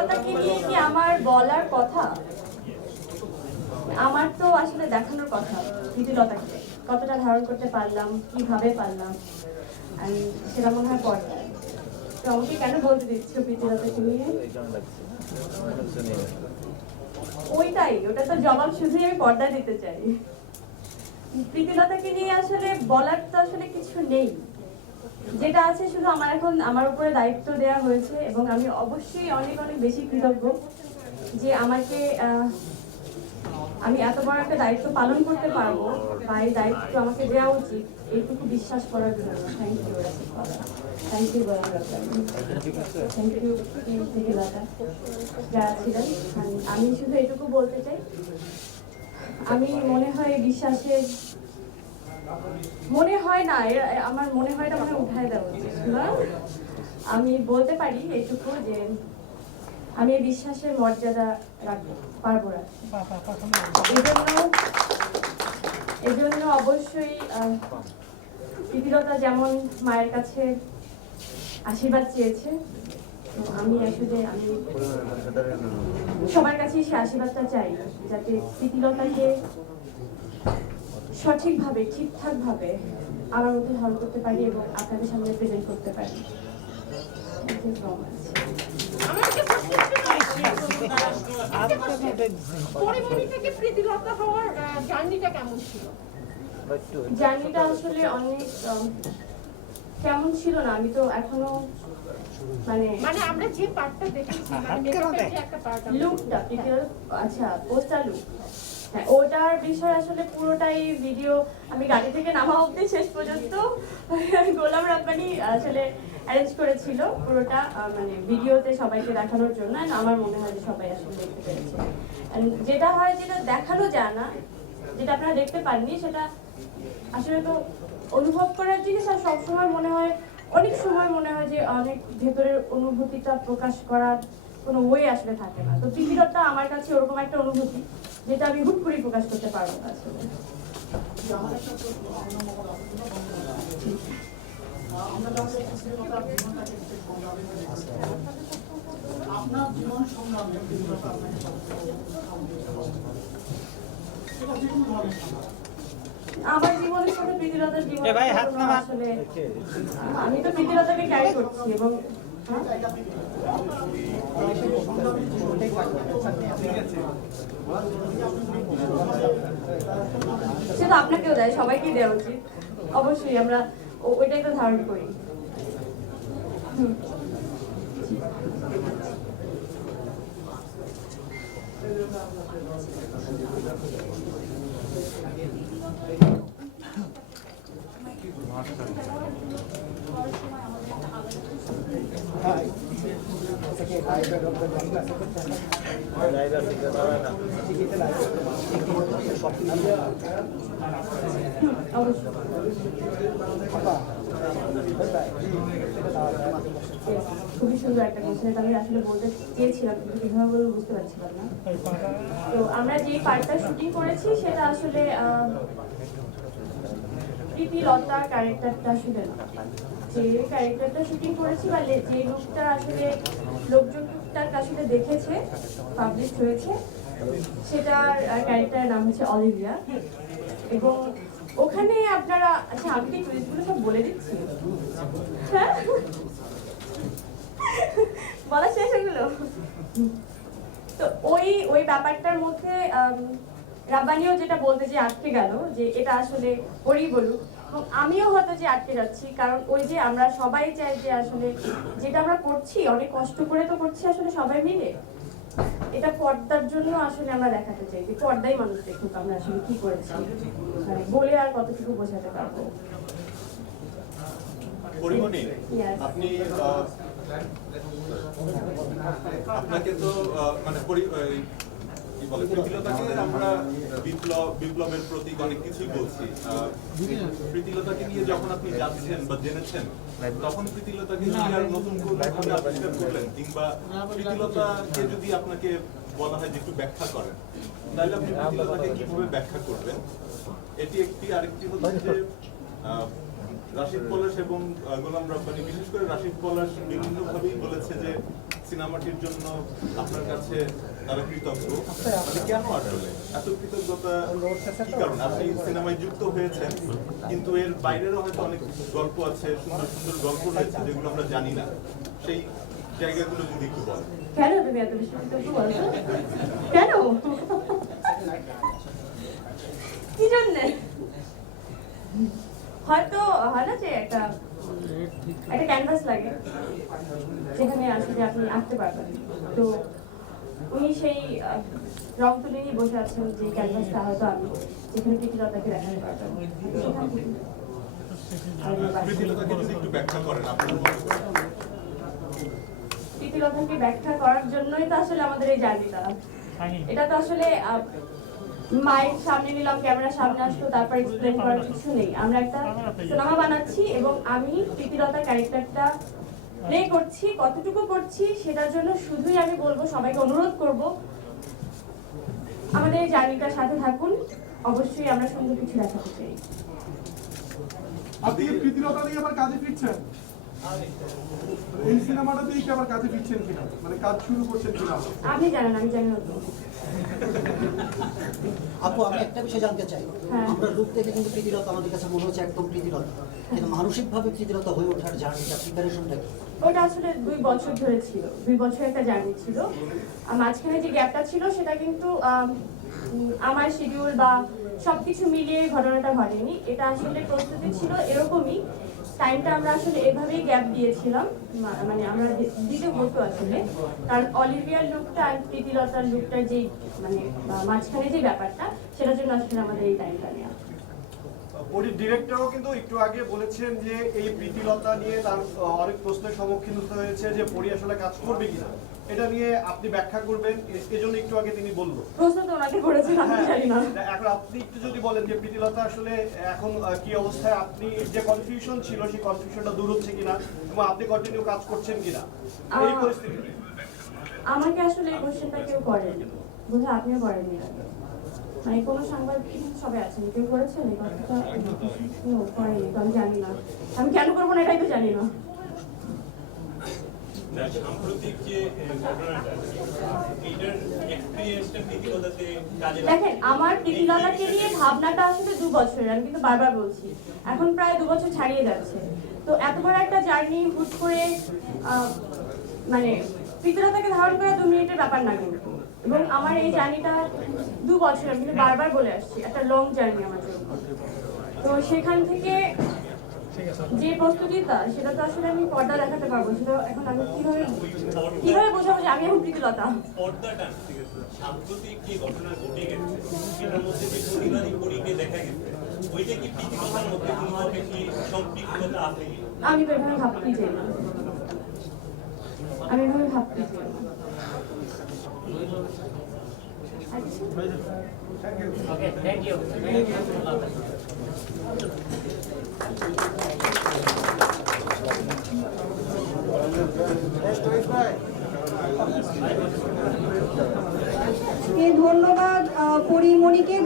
প্রীতিলতাকে নিয়ে কি আমার বলার কথা? আমার তো আসলে দেখানোর কথা প্রীতিলতাকে কতটা ধারণ করতে পারলাম, কিভাবে পারলাম, সেটা মনে হয় পর্দায়। তো আমাকে কেন বলতে দিচ্ছ প্রীতিলতাকে নিয়ে? ওটা তো জবাব শুধুই আমি পর্দায় দিতে চাই। প্রীতিলতাকে নিয়ে আসলে বলার তো আসলে কিছু নেই, যেটা আছে শুধু আমার উপরে দায়িত্ব দেওয়া হয়েছে এবং আমি অবশ্যই অনেক অনেক বেশি কৃতজ্ঞ যে আমি এত বড় একটা দায়িত্ব পালন করতে পারবো বা এই দায়িত্ব আমাকে দেওয়া উচিত, এইটুকু বিশ্বাস করার জন্য। Thank you, thank you, thank you Pritilata যারা ছিলেন। আমি শুধু এটুকু বলতে চাই, আমি মনে হয় বিশ্বাসের মনে হয় না, আমার মনে হয় এটা মনে উঠায় দেওয়া উচিত না। আমি বলতে পারি এটুকু যে আমি এই বিশ্বাসের মর্যাদা রাখতে পারবো না। এজন্য অবশ্যই প্রীতিলতা যেমন মায়ের কাছে আশীর্বাদ চেয়েছে, আমি সবার কাছেই সে আশীর্বাদটা চাই, যাতে প্রীতিলতাকে সঠিকভাবে ঠিকঠাকভাবে আমার মধ্যে ধারণ করতে পারি এবং আপনাদের সামনে প্রেজেন্ট করতে পারি। জার্নিটা আসলে অনেক কেমন ছিল না, আমি তো এখনো মানে আমরা যে পার্টটা দেখেছি লুকটা, আচ্ছা পোস্টার লুক, হ্যাঁ ওটার বিষয় আসলে পুরোটাই ভিডিও আমি গাড়ি থেকে নামা অবধি শেষ পর্যন্ত গোলাম রাব্বানি আসলে অ্যারেঞ্জ করেছিল পুরোটা, মানে ভিডিওতে সবাইকে দেখানোর জন্য। আমার মনে হয় যে সবাই আসলে দেখতে পেরেছে। যেটা হয়, যেটা দেখানো যায় না, যেটা আপনারা দেখতে পাননি, সেটা আসলে তো অনুভব করার জিনিস। আর সবসময় মনে হয়, অনেক সময় মনে হয় যে অনেক ভেতরের অনুভূতিটা প্রকাশ করার কোনো ওয়ে আসলে থাকে না। তো প্রীতিলতা আমার কাছে ওরকম একটা অনুভূতি যেটা আমি হুট করে প্রকাশ করতে পারবো না আসলে। আমার জীবনের সাথে প্রীতিলতার জীবন আসলে আমি তো প্রীতিলতাকে ক্যারি করছি এবং সেটা আপনাকেও দেয়, সবাইকেই দেওয়া উচিত। অবশ্যই আমরা ওইটাই তো ধারণ করি। খুবই সুন্দর একটা কোশ্চেন, আমি আসলে বলতে চেয়েছিলাম কিন্তু কিভাবে বলবো বুঝতে পারছিলাম না। তো আমরা যে পার্টটা শুটিং করেছি সেটা আসলে প্রীতিলতার ক্যারেক্টারটা আসলে না, যে ক্যারেক্টারটা শুটিং করেছি বা যে লুকটা আসলে লোকজন তার আসলে দেখেছে, পাবলিশ হয়েছে, সেটার ক্যারেক্টারের নাম হচ্ছে অলিভিয়া। এবং ওখানে আপনারা, আচ্ছা আমি কি টুইস্টগুলো সব বলে দিচ্ছি? হ্যাঁ বলা শেষ এগুলো। তো ওই ব্যাপারটার মধ্যে রাব্বানিও যেটা বলতে যে আটকে গেল, যে এটা আসলে ওরই বলুক, এবং আমিও হয়তো যে আটকে যাচ্ছি, কারণ ওই যে আমরা সবাই চাই যে আসলে যেটা আমরা করছি অনেক কষ্ট করে তো করছি আসলে সবাই মিলে, এটা পর্দার জন্য আসলে আমরা দেখাতে চাই যে পর্দায় মানুষ দেখুক আমরা আসলে কি করেছি, মানে বলে আর কতটুকু বোঝাতে পারবো। পরিমণি, আপনি আপনাকে তো মানে প্রীতিলতাকে আমরা বিপ্লবের প্রতীক অনেক কিছুই বলছি। প্রীতিলতাকে নিয়ে যখন আপনি জানছেন বা জেনেছেন, তখন প্রীতিলতাকে নিয়ে আর নতুন করে আবিষ্কার করলেন, কিংবা প্রীতিলতাকে যদি আপনাকে বলা হয় যে একটু ব্যাখ্যা করেন, তাহলে আপনি প্রীতিলতাকে কিভাবে ব্যাখ্যা করবেন? এটি একটি। আরেকটি হচ্ছে যে রাশিদ পলাশ এবং গোলাম রাব্বানি, বিশেষ করে রাশিদ পলাশ বিভিন্নভাবেই বলেছে যে সিনেমাটির জন্য আপনার কাছে তারা কৃতজ্ঞ, মানে কেন আসলে এত কৃতজ্ঞতা কি কারণ? আপনি সিনেমায় যুক্ত হয়েছেন, কিন্তু এর বাইরেরও হয়তো অনেক গল্প আছে, সুন্দর সুন্দর গল্প রয়েছে যেগুলো আমরা জানি না, সেই জায়গাগুলো যদি একটু বলেন। কেন তুমি এত বেশি কৃতজ্ঞ বলছো? কেন? কি জন্যে? হয়তো হয় না যে একটা ক্যানভাস লাগে যেখানে আসলে আপনি আঁকতে পারবেন, তো উনি সেই রং তুলে নিয়ে বসে আছেন যে ক্যানভাসটা হয়তো আমি যেখানে প্রীতিলতাকে দেখাতে পারবেন সেখান থেকে প্রীতিলতাকে যদি একটু ব্যাখ্যা করেন আপনার মতো করে। প্রীতিলতাকে ব্যাখ্যা করার জন্যই তো আসলে আমাদের এই জার্নিটা। এটা তো আসলে মাইক সামনে নিলাম, ক্যামেরার সামনে আসলো, তারপর এক্সপ্লেন করার কিছু নেই। আমরা একটা সিনেমা বানাচ্ছি এবং আমি প্রীতিলতার ক্যারেক্টারটা প্লে করছি, কতটুকু করছি সেটার জন্য শুধুই আমি বলবো, সবাইকে অনুরোধ করব আমাদের এই জার্নিটার সাথে থাকুন। অবশ্যই আমরা সুন্দর কিছু দেখাতে চাই। আপনি প্রীতিলতা নিয়ে আবার কাজে ফিরছেন, এই সিনেমাটাতেই কি আবার কাজে ফিরছেন কিনা, মানে কাজ শুরু করছেন কিনা? আপনি জানেন, আমি জানি না তো। আপু, আমি একটা বিষয় জানতে চাই। হ্যাঁ। আমরা রূপ থেকে কিন্তু প্রীতিলতা আমাদের কাছে মনে হচ্ছে একদম প্রীতিলতা, কিন্তু মানসিকভাবে প্রীতিলতা হয়ে ওঠার জার্নিটা, প্রিপারেশনটা কি? ওটা আসলে 2 বছর ধরে ছিল, 2 বছর একটা জার্নি ছিল। মাঝখানে যে গ্যাপটা ছিল সেটা কিন্তু আমার শিডিউল বা সবকিছু মিলিয়ে ঘটনাটা ঘটেনি। এটা আসলে প্রস্তুতি ছিল এরকমই, টাইমটা আমরা আসলে এভাবেই গ্যাপ দিয়েছিলাম, মানে আমরা দিতে হতো আসলে, কারণ অলিভিয়ার লুকটা আর প্রীতিলতার লুকটার যে মানে মাঝখানে যে ব্যাপারটা, সেটার জন্য আসলে আমাদের এই টাইমটা নেওয়া। পরির ডিরেক্টরও কিন্তু একটু আগে বলেছেন যে এই প্রীতিলতা নিয়ে তার অনেক প্রশ্নের সম্মুখীন হতে হয়েছে যে পরি আসলে কাজ করবে কিনা, এটা নিয়ে আপনি ব্যাখ্যা করবেন, এজন্য একটু আগে তিনি বললো। প্রশ্ন তো ওনাকে করেছেন, আমি জানি না। এখন আপনি একটু যদি বলেন যে প্রীতিলতা আসলে এখন কি অবস্থায়, আপনি যে কনফিউশন ছিল সেই কনফিউশনটা দূর হচ্ছে কিনা এবং আপনি কন্টিনিউ কাজ করছেন কিনা এই পরিস্থিতিতে। আমাকে আসলে এই কোশ্চেনটা কেউ করেনি, বোধহয় আপনিও করেননি আগে, মানে কোনো সাংবাদিক সবাই আছেন, কেউ করেছেন এই কথাটা? করেনি, তো আমি জানি না, আমি কেন করবো না এটাই তো জানি না। সাম্প্রতিক যে ঘটনাটা, এইটার এক্সপেরিয়েন্সটা প্রীতিলতাতে কাজে দেখেন, আমার প্রীতিলতাকে নিয়ে ভাবনাটা আসলে 2 বছরের, আমি কিন্তু বারবার বলছি, এখন প্রায় 2 বছর ছাড়িয়ে যাচ্ছে। তো এত বড় একটা জার্নি হুট করে মানে প্রীতিলতাকে ধারণ করা 2 মিনিটের ব্যাপার না কিন্তু, এবং আমার এই জার্নিটা 2 বছর, আমি কিন্তু বারবার বলে আসছি, একটা লং জার্নি আমার জন্য। তো সেখান থেকে যে প্রস্তুতিটা, সেটা তো আসলে আমি পর্দা দেখাতে পারবো, সেটা এখন আমি কিভাবে বোঝাবো যে আমি এখন প্রীতিলতা? পর্দাটা সাম্প্রতিক যে ঘটনা ঘটে গেছে সেটার মধ্যে যে পরিবারিক পরিকে দেখা গেছে, ওইটা কি প্রীতিলতার মধ্যে কোনোভাবে কি সম্পৃক্ততা আছে? আমি তো এভাবে ভাবতেই চাই না, আমি এভাবে ভাবতেই চাই না। Thank you. ধন্যবাদ পরিমণিকে।